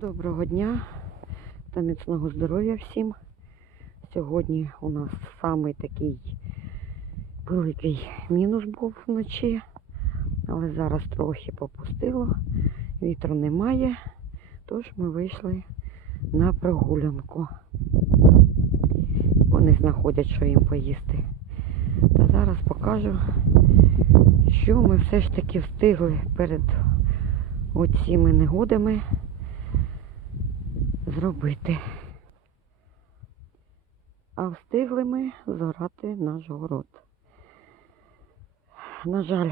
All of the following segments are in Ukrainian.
Доброго дня та міцного здоров'я всім. Сьогодні у нас самий такий великий мінус був вночі, але зараз трохи попустило, вітру немає, тож ми вийшли на прогулянку. Вони знаходять, що їм поїсти. Та зараз покажу, що ми все ж таки встигли перед оціми негодами зробити. А встигли ми зорати наш город. На жаль,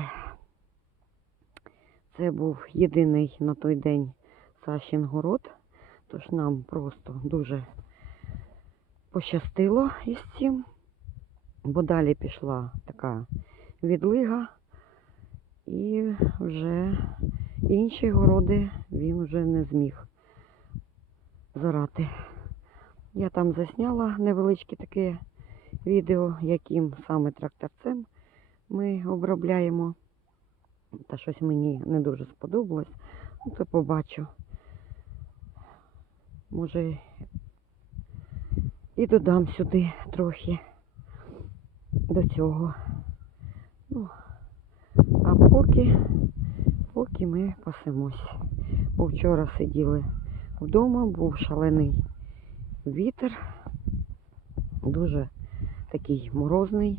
це був єдиний на той день Сашін город, тож нам просто дуже пощастило із цим, бо далі пішла така відлига, і вже інші городи він вже не зміг зорати. Я там засняла невеличке таке відео, яким саме тракторцем ми обробляємо. Та щось мені не дуже сподобалось. Ну, то побачу. Може і додам сюди трохи до цього. Ну, а поки, поки ми пасемось. Бо вчора сиділи вдома, був шалений вітер, дуже такий морозний,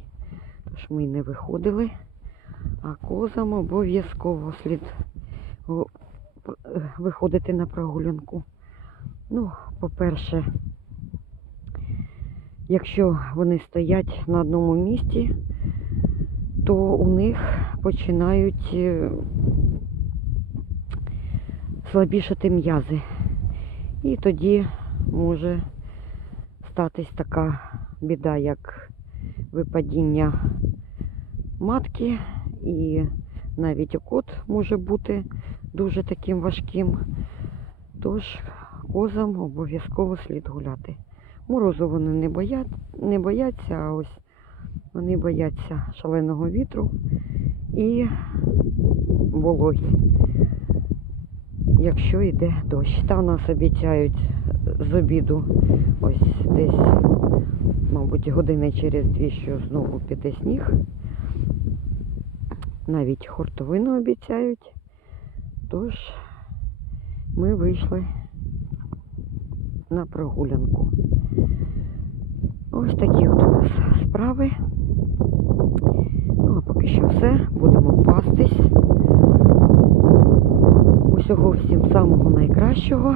тож ми не виходили, а козам обов'язково слід е, виходити на прогулянку. Ну, по-перше, якщо вони стоять на одному місці, то у них починають е, слабішати м'язи. І тоді може статись така біда, як випадіння матки, і навіть окот може бути дуже таким важким. Тож козам обов'язково слід гуляти. Морозу вони не боять, не бояться, а ось вони бояться шаленого вітру і вологі якщо йде дощ. Та нас обіцяють з обіду ось десь, мабуть, години через дві, що знову піде сніг. Навіть хуртовину обіцяють. Тож ми вийшли на прогулянку. Ось такі от у нас справи. Ну, а поки що все. Будемо пастись. Усього всім самого найкращого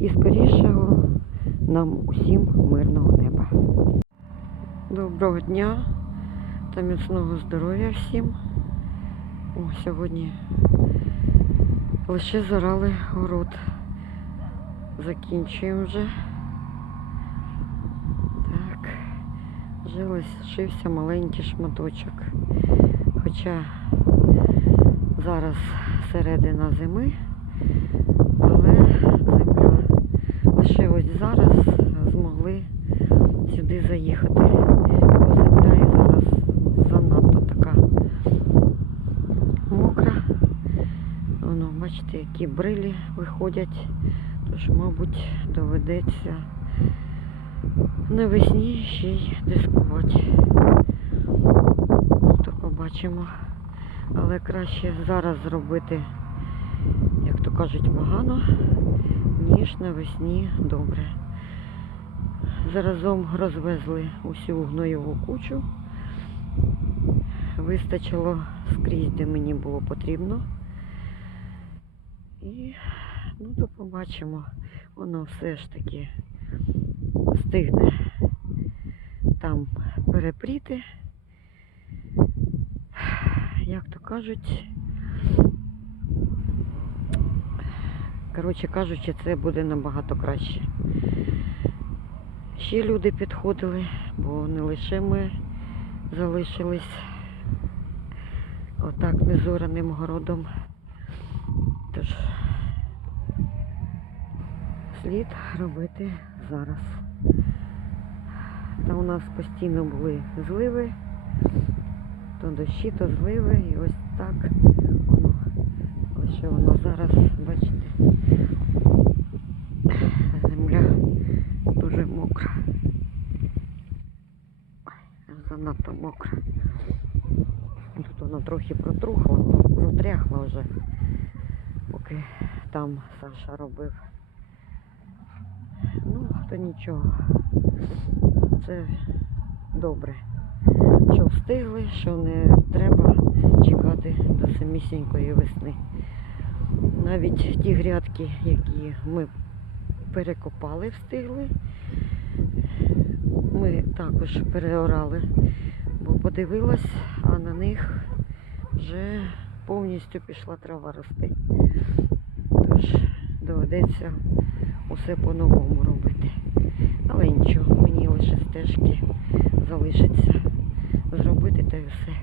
і скорішого нам усім мирного неба. Доброго дня та міцного здоров'я всім. О, сьогодні лише зарали город. Закінчуємо вже. Так, вже лишився маленький шматочок. Хоча зараз середина зими, але земля лише ось зараз змогли сюди заїхати. Бо земля і зараз занадто така мокра. Воно, бачите, які брилі виходять, тож, мабуть, доведеться навесні ще й дискувати. Ну, То побачимо. Але краще зараз зробити, як то кажуть, погано, ніж навесні добре. Заразом розвезли усю гноєву кучу. Вистачило скрізь, де мені було потрібно. І ну то побачимо, воно все ж таки встигне там перепріти як то кажуть, коротше кажучи, це буде набагато краще. Ще люди підходили, бо не лише ми залишились отак незораним городом. Тож слід робити зараз. Та у нас постійно були зливи то дощі, то зливи. І ось так воно. Лише воно зараз, бачите, земля дуже мокра. Занадто мокра. Тут воно трохи протрухло, протряхло вже, поки там Саша робив. Ну, то нічого. Це добре. Що встигли, що не треба чекати до самісінької весни. Навіть ті грядки, які ми перекопали, встигли. Ми також переорали, бо подивилась, а на них вже повністю пішла трава рости. Тож доведеться усе по-новому робити. Але нічого, мені лише стежки залишиться зробити все.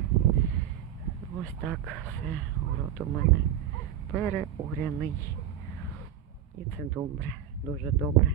Ось так все город у мене переуряний. І це добре, дуже добре.